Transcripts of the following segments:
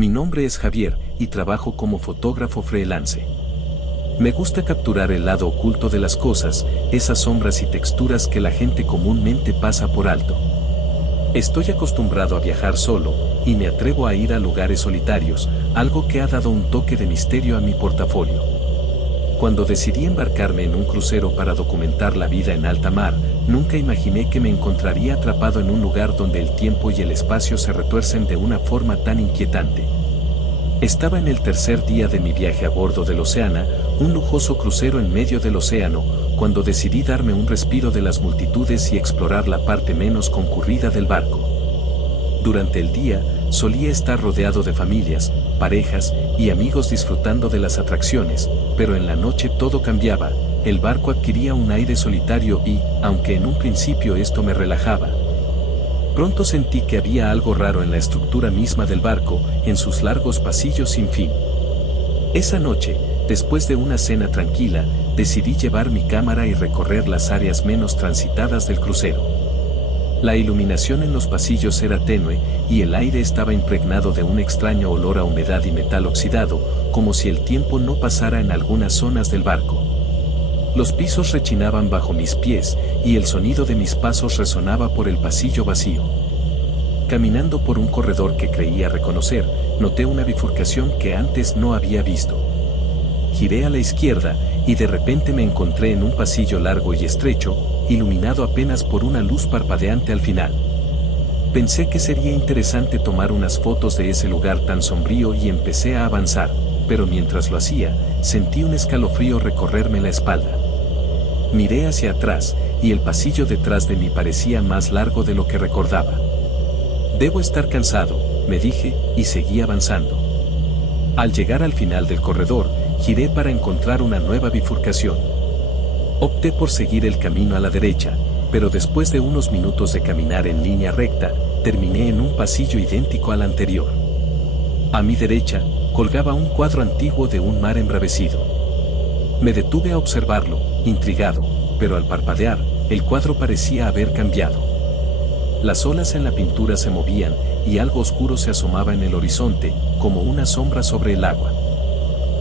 Mi nombre es Javier y trabajo como fotógrafo freelance. Me gusta capturar el lado oculto de las cosas, esas sombras y texturas que la gente comúnmente pasa por alto. Estoy acostumbrado a viajar solo, y me atrevo a ir a lugares solitarios, algo que ha dado un toque de misterio a mi portafolio. Cuando decidí embarcarme en un crucero para documentar la vida en alta mar, nunca imaginé que me encontraría atrapado en un lugar donde el tiempo y el espacio se retuercen de una forma tan inquietante. Estaba en el tercer día de mi viaje a bordo del Oceana, un lujoso crucero en medio del océano, cuando decidí darme un respiro de las multitudes y explorar la parte menos concurrida del barco. Durante el día, solía estar rodeado de familias, parejas y amigos disfrutando de las atracciones, pero en la noche todo cambiaba, el barco adquiría un aire solitario y, aunque en un principio esto me relajaba, pronto sentí que había algo raro en la estructura misma del barco, en sus largos pasillos sin fin. Esa noche, después de una cena tranquila, decidí llevar mi cámara y recorrer las áreas menos transitadas del crucero. La iluminación en los pasillos era tenue, y el aire estaba impregnado de un extraño olor a humedad y metal oxidado, como si el tiempo no pasara en algunas zonas del barco. Los pisos rechinaban bajo mis pies, y el sonido de mis pasos resonaba por el pasillo vacío. Caminando por un corredor que creía reconocer, noté una bifurcación que antes no había visto. Giré a la izquierda, y de repente me encontré en un pasillo largo y estrecho, iluminado apenas por una luz parpadeante al final. Pensé que sería interesante tomar unas fotos de ese lugar tan sombrío y empecé a avanzar, pero mientras lo hacía, sentí un escalofrío recorrerme la espalda. Miré hacia atrás, y el pasillo detrás de mí parecía más largo de lo que recordaba. Debo estar cansado, me dije, y seguí avanzando. Al llegar al final del corredor, giré para encontrar una nueva bifurcación. Opté por seguir el camino a la derecha, pero después de unos minutos de caminar en línea recta, terminé en un pasillo idéntico al anterior. A mi derecha, colgaba un cuadro antiguo de un mar embravecido. Me detuve a observarlo, intrigado, pero al parpadear, el cuadro parecía haber cambiado. Las olas en la pintura se movían, y algo oscuro se asomaba en el horizonte, como una sombra sobre el agua.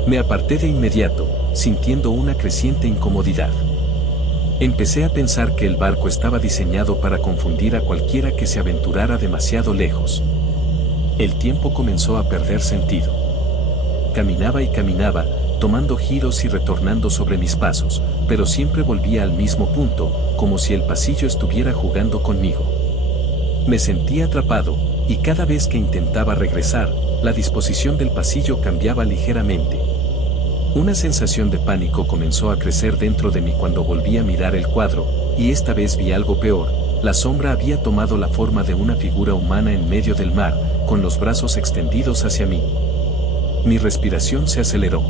Me aparté de inmediato, sintiendo una creciente incomodidad. Empecé a pensar que el barco estaba diseñado para confundir a cualquiera que se aventurara demasiado lejos. El tiempo comenzó a perder sentido. Caminaba y caminaba, tomando giros y retornando sobre mis pasos, pero siempre volvía al mismo punto, como si el pasillo estuviera jugando conmigo. Me sentía atrapado, y cada vez que intentaba regresar, la disposición del pasillo cambiaba ligeramente. Una sensación de pánico comenzó a crecer dentro de mí cuando volví a mirar el cuadro, y esta vez vi algo peor. La sombra había tomado la forma de una figura humana en medio del mar, con los brazos extendidos hacia mí. Mi respiración se aceleró.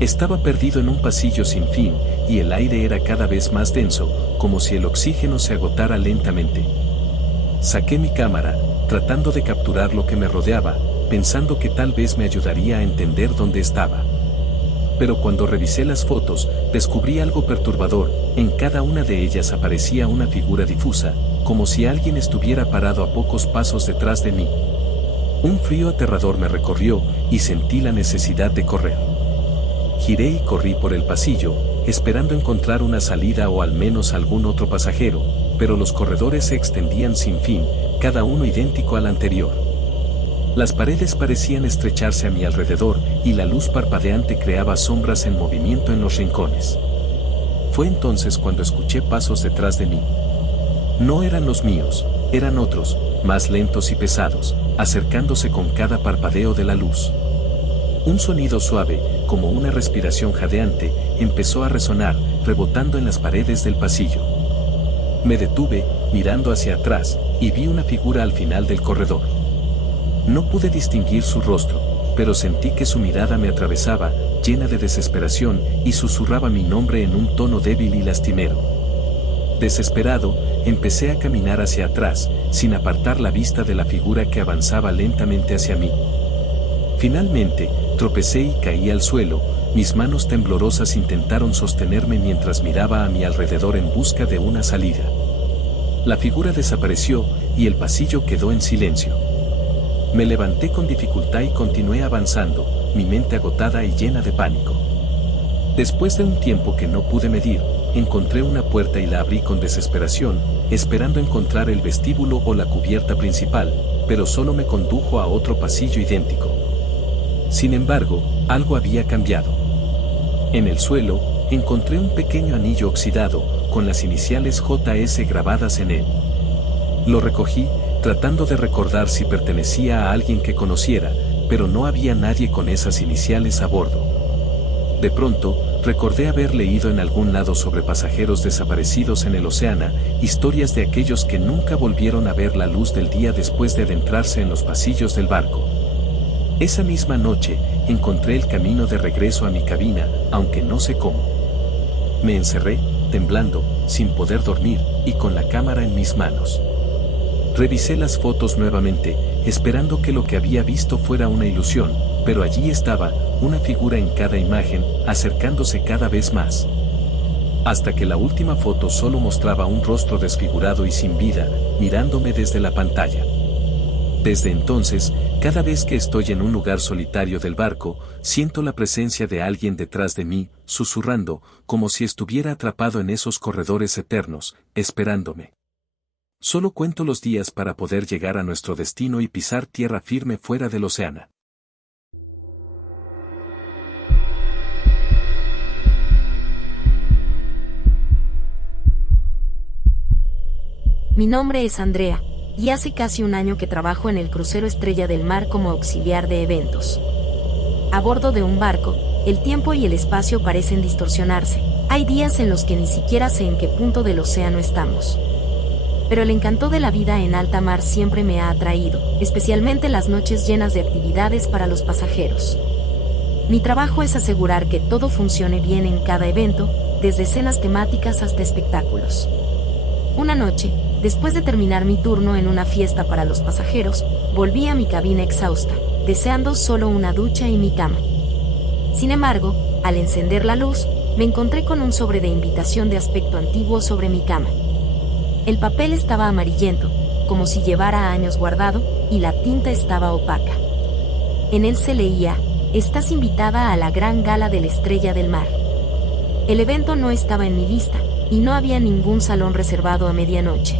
Estaba perdido en un pasillo sin fin, y el aire era cada vez más denso, como si el oxígeno se agotara lentamente. Saqué mi cámara, tratando de capturar lo que me rodeaba, pensando que tal vez me ayudaría a entender dónde estaba. Pero cuando revisé las fotos, descubrí algo perturbador. En cada una de ellas aparecía una figura difusa, como si alguien estuviera parado a pocos pasos detrás de mí. Un frío aterrador me recorrió, y sentí la necesidad de correr. Giré y corrí por el pasillo, esperando encontrar una salida o al menos algún otro pasajero, pero los corredores se extendían sin fin, cada uno idéntico al anterior. Las paredes parecían estrecharse a mi alrededor, y la luz parpadeante creaba sombras en movimiento en los rincones. Fue entonces cuando escuché pasos detrás de mí. No eran los míos, eran otros, más lentos y pesados, acercándose con cada parpadeo de la luz. Un sonido suave, como una respiración jadeante, empezó a resonar, rebotando en las paredes del pasillo. Me detuve, mirando hacia atrás, y vi una figura al final del corredor. No pude distinguir su rostro, pero sentí que su mirada me atravesaba, llena de desesperación, y susurraba mi nombre en un tono débil y lastimero. Desesperado, empecé a caminar hacia atrás, sin apartar la vista de la figura que avanzaba lentamente hacia mí. Finalmente, tropecé y caí al suelo. Mis manos temblorosas intentaron sostenerme mientras miraba a mi alrededor en busca de una salida. La figura desapareció, y el pasillo quedó en silencio. Me levanté con dificultad y continué avanzando, mi mente agotada y llena de pánico. Después de un tiempo que no pude medir, encontré una puerta y la abrí con desesperación, esperando encontrar el vestíbulo o la cubierta principal, pero solo me condujo a otro pasillo idéntico. Sin embargo, algo había cambiado. En el suelo, encontré un pequeño anillo oxidado, con las iniciales JS grabadas en él. Lo recogí, tratando de recordar si pertenecía a alguien que conociera, pero no había nadie con esas iniciales a bordo. De pronto, recordé haber leído en algún lado sobre pasajeros desaparecidos en el océano, historias de aquellos que nunca volvieron a ver la luz del día después de adentrarse en los pasillos del barco. Esa misma noche, encontré el camino de regreso a mi cabina, aunque no sé cómo. Me encerré, temblando, sin poder dormir, y con la cámara en mis manos. Revisé las fotos nuevamente, esperando que lo que había visto fuera una ilusión, pero allí estaba, una figura en cada imagen, acercándose cada vez más. Hasta que la última foto solo mostraba un rostro desfigurado y sin vida, mirándome desde la pantalla. Desde entonces, cada vez que estoy en un lugar solitario del barco, siento la presencia de alguien detrás de mí, susurrando, como si estuviera atrapado en esos corredores eternos, esperándome. Solo cuento los días para poder llegar a nuestro destino y pisar tierra firme fuera del océano. Mi nombre es Andrea, y hace casi un año que trabajo en el crucero Estrella del Mar como auxiliar de eventos. A bordo de un barco, el tiempo y el espacio parecen distorsionarse. Hay días en los que ni siquiera sé en qué punto del océano estamos. Pero el encanto de la vida en alta mar siempre me ha atraído, especialmente las noches llenas de actividades para los pasajeros. Mi trabajo es asegurar que todo funcione bien en cada evento, desde cenas temáticas hasta espectáculos. Una noche, después de terminar mi turno en una fiesta para los pasajeros, volví a mi cabina exhausta, deseando solo una ducha y mi cama. Sin embargo, al encender la luz, me encontré con un sobre de invitación de aspecto antiguo sobre mi cama. El papel estaba amarillento, como si llevara años guardado, y la tinta estaba opaca. En él se leía: "Estás invitada a la gran gala de la Estrella del Mar". El evento no estaba en mi lista, y no había ningún salón reservado a medianoche.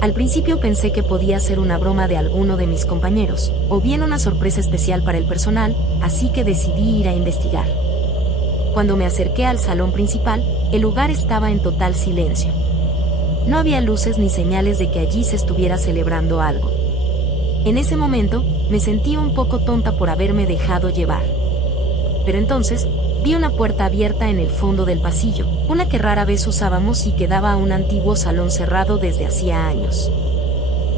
Al principio pensé que podía ser una broma de alguno de mis compañeros, o bien una sorpresa especial para el personal, así que decidí ir a investigar. Cuando me acerqué al salón principal, el lugar estaba en total silencio. No había luces ni señales de que allí se estuviera celebrando algo. En ese momento, me sentí un poco tonta por haberme dejado llevar. Pero entonces, vi una puerta abierta en el fondo del pasillo, una que rara vez usábamos y que daba a un antiguo salón cerrado desde hacía años.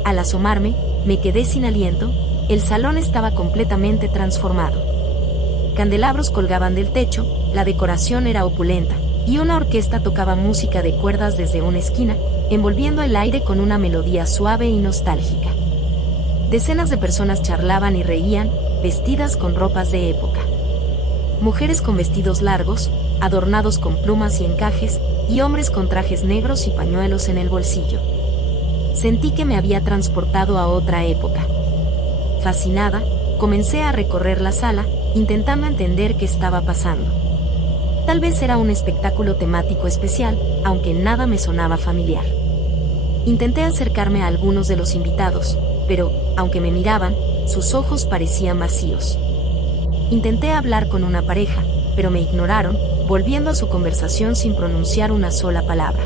Al asomarme, me quedé sin aliento. El salón estaba completamente transformado. Candelabros colgaban del techo, la decoración era opulenta, y una orquesta tocaba música de cuerdas desde una esquina, envolviendo el aire con una melodía suave y nostálgica. Decenas de personas charlaban y reían, vestidas con ropas de época. Mujeres con vestidos largos, adornados con plumas y encajes, y hombres con trajes negros y pañuelos en el bolsillo. Sentí que me había transportado a otra época. Fascinada, comencé a recorrer la sala, intentando entender qué estaba pasando. Tal vez era un espectáculo temático especial, aunque nada me sonaba familiar. Intenté acercarme a algunos de los invitados, pero, aunque me miraban, sus ojos parecían vacíos. Intenté hablar con una pareja, pero me ignoraron, volviendo a su conversación sin pronunciar una sola palabra.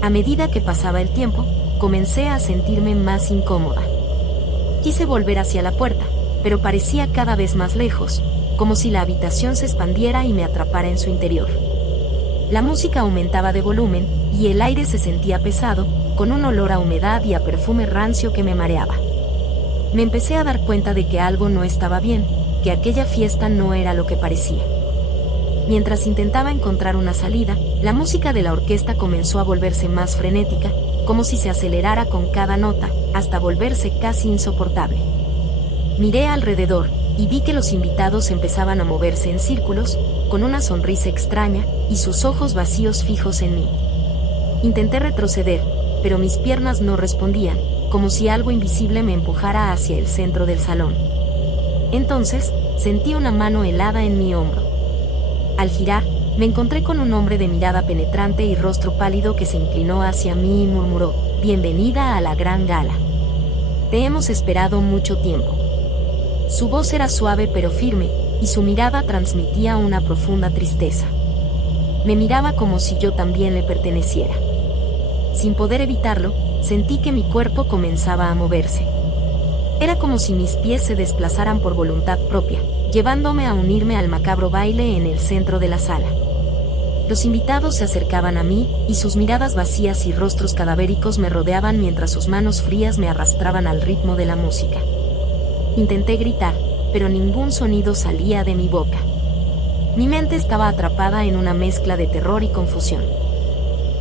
A medida que pasaba el tiempo, comencé a sentirme más incómoda. Quise volver hacia la puerta, pero parecía cada vez más lejos, como si la habitación se expandiera y me atrapara en su interior. La música aumentaba de volumen, y el aire se sentía pesado, con un olor a humedad y a perfume rancio que me mareaba. Me empecé a dar cuenta de que algo no estaba bien, que aquella fiesta no era lo que parecía. Mientras intentaba encontrar una salida, la música de la orquesta comenzó a volverse más frenética, como si se acelerara con cada nota, hasta volverse casi insoportable. Miré alrededor, y vi que los invitados empezaban a moverse en círculos, con una sonrisa extraña, y sus ojos vacíos fijos en mí. Intenté retroceder, pero mis piernas no respondían, como si algo invisible me empujara hacia el centro del salón. Entonces, sentí una mano helada en mi hombro. Al girar, me encontré con un hombre de mirada penetrante y rostro pálido que se inclinó hacia mí y murmuró: «Bienvenida a la gran gala. Te hemos esperado mucho tiempo». Su voz era suave pero firme, y su mirada transmitía una profunda tristeza. Me miraba como si yo también le perteneciera. Sin poder evitarlo, sentí que mi cuerpo comenzaba a moverse. Era como si mis pies se desplazaran por voluntad propia, llevándome a unirme al macabro baile en el centro de la sala. Los invitados se acercaban a mí, y sus miradas vacías y rostros cadavéricos me rodeaban mientras sus manos frías me arrastraban al ritmo de la música. Intenté gritar, pero ningún sonido salía de mi boca. Mi mente estaba atrapada en una mezcla de terror y confusión.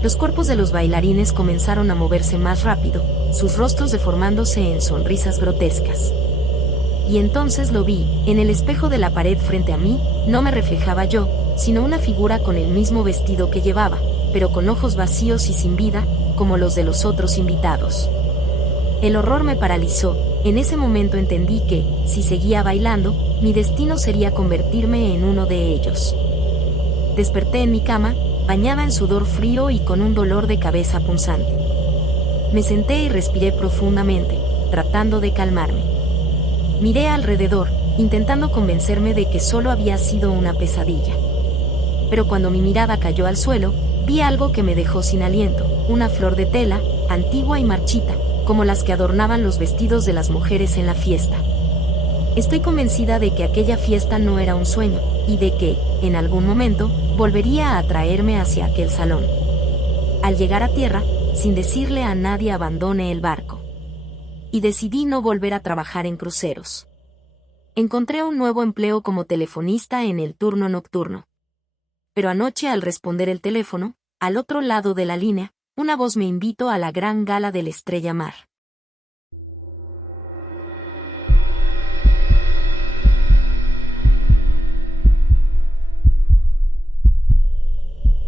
Los cuerpos de los bailarines comenzaron a moverse más rápido, sus rostros deformándose en sonrisas grotescas. Y entonces lo vi, en el espejo de la pared frente a mí, no me reflejaba yo, sino una figura con el mismo vestido que llevaba, pero con ojos vacíos y sin vida, como los de los otros invitados. El horror me paralizó. En ese momento entendí que, si seguía bailando, mi destino sería convertirme en uno de ellos. Desperté en mi cama, bañada en sudor frío y con un dolor de cabeza punzante. Me senté y respiré profundamente, tratando de calmarme. Miré alrededor, intentando convencerme de que solo había sido una pesadilla. Pero cuando mi mirada cayó al suelo, vi algo que me dejó sin aliento: una flor de tela, antigua y marchita, como las que adornaban los vestidos de las mujeres en la fiesta. Estoy convencida de que aquella fiesta no era un sueño, y de que, en algún momento, volvería a atraerme hacia aquel salón. Al llegar a tierra, sin decirle a nadie, abandoné el barco. Y decidí no volver a trabajar en cruceros. Encontré un nuevo empleo como telefonista en el turno nocturno. Pero anoche, al responder el teléfono, al otro lado de la línea, una voz me invitó a la gran gala del Estrella Mar.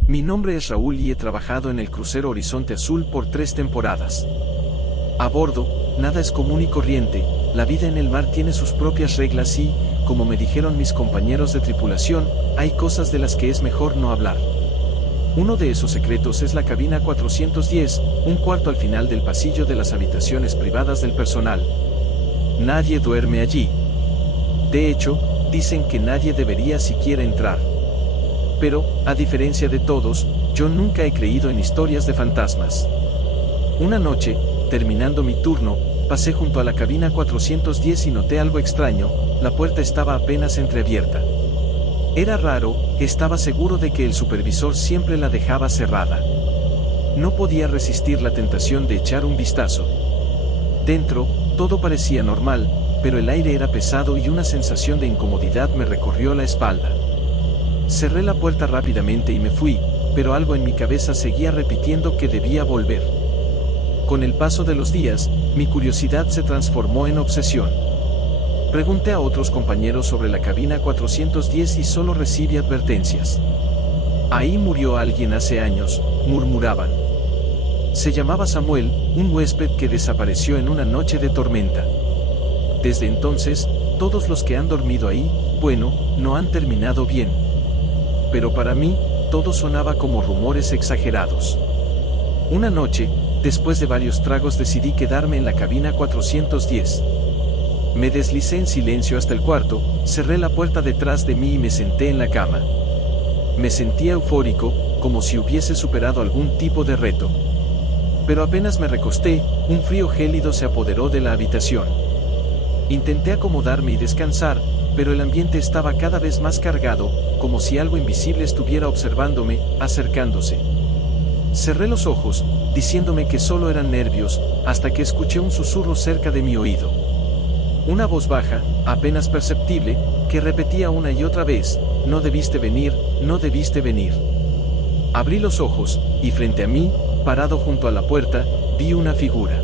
Mi nombre es Raúl y he trabajado en el crucero Horizonte Azul por 3 temporadas. A bordo, nada es común y corriente, la vida en el mar tiene sus propias reglas y, como me dijeron mis compañeros de tripulación, hay cosas de las que es mejor no hablar. Uno de esos secretos es la cabina 410, un cuarto al final del pasillo de las habitaciones privadas del personal. Nadie duerme allí. De hecho, dicen que nadie debería siquiera entrar. Pero, a diferencia de todos, yo nunca he creído en historias de fantasmas. Una noche, terminando mi turno, pasé junto a la cabina 410 y noté algo extraño: la puerta estaba apenas entreabierta. Era raro, estaba seguro de que el supervisor siempre la dejaba cerrada. No podía resistir la tentación de echar un vistazo. Dentro, todo parecía normal, pero el aire era pesado y una sensación de incomodidad me recorrió la espalda. Cerré la puerta rápidamente y me fui, pero algo en mi cabeza seguía repitiendo que debía volver. Con el paso de los días, mi curiosidad se transformó en obsesión. Pregunté a otros compañeros sobre la cabina 410 y solo recibí advertencias. Ahí murió alguien hace años, murmuraban. Se llamaba Samuel, un huésped que desapareció en una noche de tormenta. Desde entonces, todos los que han dormido ahí, bueno, no han terminado bien. Pero para mí, todo sonaba como rumores exagerados. Una noche, después de varios tragos, decidí quedarme en la cabina 410. Me deslicé en silencio hasta el cuarto, cerré la puerta detrás de mí y me senté en la cama. Me sentía eufórico, como si hubiese superado algún tipo de reto. Pero apenas me recosté, un frío gélido se apoderó de la habitación. Intenté acomodarme y descansar, pero el ambiente estaba cada vez más cargado, como si algo invisible estuviera observándome, acercándose. Cerré los ojos, diciéndome que solo eran nervios, hasta que escuché un susurro cerca de mi oído. Una voz baja, apenas perceptible, que repetía una y otra vez: no debiste venir, no debiste venir. Abrí los ojos, y frente a mí, parado junto a la puerta, vi una figura.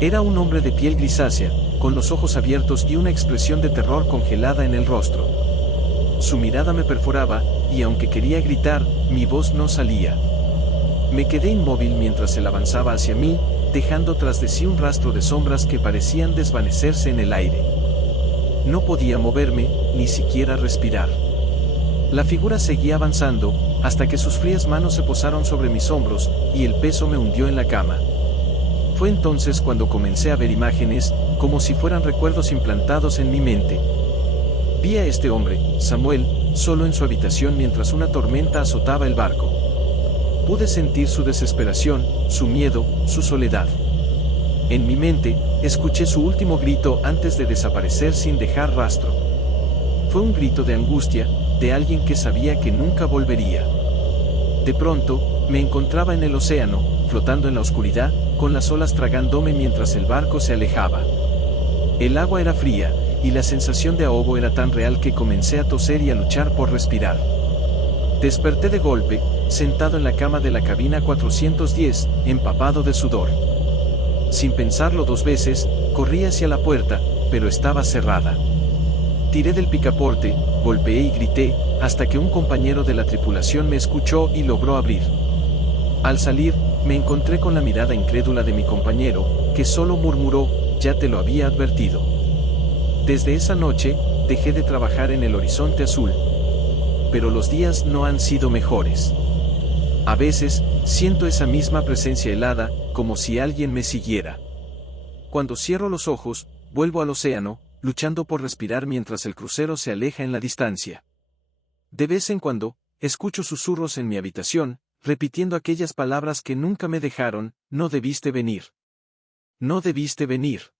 Era un hombre de piel grisácea, con los ojos abiertos y una expresión de terror congelada en el rostro. Su mirada me perforaba, y aunque quería gritar, mi voz no salía. Me quedé inmóvil mientras él avanzaba hacia mí, dejando tras de sí un rastro de sombras que parecían desvanecerse en el aire. No podía moverme, ni siquiera respirar. La figura seguía avanzando, hasta que sus frías manos se posaron sobre mis hombros, y el peso me hundió en la cama. Fue entonces cuando comencé a ver imágenes, como si fueran recuerdos implantados en mi mente. Vi a este hombre, Samuel, solo en su habitación mientras una tormenta azotaba el barco. Pude sentir su desesperación, su miedo, su soledad. En mi mente, escuché su último grito antes de desaparecer sin dejar rastro. Fue un grito de angustia, de alguien que sabía que nunca volvería. De pronto, me encontraba en el océano, flotando en la oscuridad, con las olas tragándome mientras el barco se alejaba. El agua era fría, y la sensación de ahogo era tan real que comencé a toser y a luchar por respirar. Desperté de golpe, sentado en la cama de la cabina 410, empapado de sudor. Sin pensarlo dos veces, corrí hacia la puerta, pero estaba cerrada. Tiré del picaporte, golpeé y grité, hasta que un compañero de la tripulación me escuchó y logró abrir. Al salir, me encontré con la mirada incrédula de mi compañero, que solo murmuró, «Ya te lo había advertido». Desde esa noche, dejé de trabajar en el Horizonte Azul. Pero los días no han sido mejores. A veces, siento esa misma presencia helada, como si alguien me siguiera. Cuando cierro los ojos, vuelvo al océano, luchando por respirar mientras el crucero se aleja en la distancia. De vez en cuando, escucho susurros en mi habitación, repitiendo aquellas palabras que nunca me dejaron: «No debiste venir. No debiste venir».